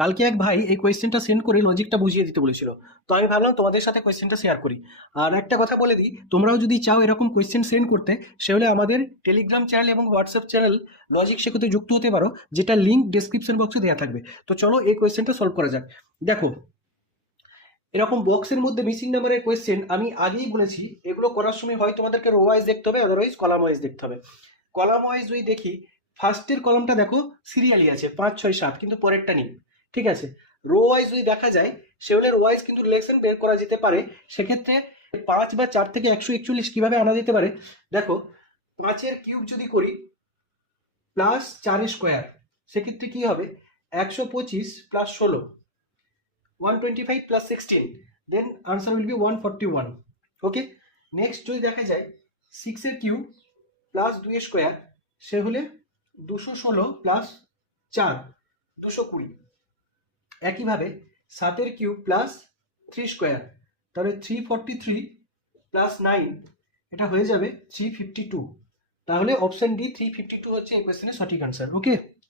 কালকে এক ভাই এই কোয়েশ্চেনটা সেন্ড করে লজিকটা বুঝিয়ে দিতে বলেছিল। তো আমি ভাবলাম তোমাদের সাথে কোয়েশ্চেনটা শেয়ার করি। আর একটা কথা বলে দিই, তোমরাও যদি চাও এরকম কোয়েশ্চেন সেন্ড করতে, সেহলে আমাদের টেলিগ্রাম চ্যানেল এবং হোয়াটসঅ্যাপ চ্যানেল লজিক শেখোতে যুক্ত হতে পারো, যেটা লিঙ্ক ডেসক্রিপশন বক্সে দেওয়া থাকবে। তো চলো এই কোয়েশ্চেনটা সলভ করা যাক। দেখো, এরকম বক্সের মধ্যে মিসিং নাম্বারের কোয়েশ্চেন আমি আগেই বলেছি, এগুলো করার সময় হয় তোমাদেরকে রো ওয়াইজ দেখতে হবে, আদারওয়াইজ কলাম ওয়াইজ দেখতে হবে। কলাম ওয়াইজ যদি দেখি, ফার্স্টের কলামটা দেখো সিরিয়ালি আছে 5 6 7, কিন্তু পরেরটা নেই। ঠিক আছে। রো ওয়াইজ যদি দেখা যায়, সেগুলো রো ওয়াইজ কিন্তু রিলেশন বের করা যেতে পারে। সেক্ষেত্রে 5 বা 4 থেকে 141 কিভাবে আনা যেতে পারে, দেখো, 5-এর কিউব যদি করি প্লাস 4-এর স্কোয়ার, সেক্ষেত্রে কি হবে, 125 plus 16, 125 plus 16, then answer will be 141। Okay. Next যদি দেখা যায় 6-এর কিউব প্লাস 2-এর স্কোয়ার, সে হলে 216 প্লাস 4, 220। একইভাবে 7-এর কিউব প্লাস 3 স্কোয়ার, তাহলে 343 প্লাস 9, এটা হয়ে যাবে 352। তাহলে অপশন ডি 352 হচ্ছে এই কোয়েশ্চেনের সঠিক আনসার। ওকে।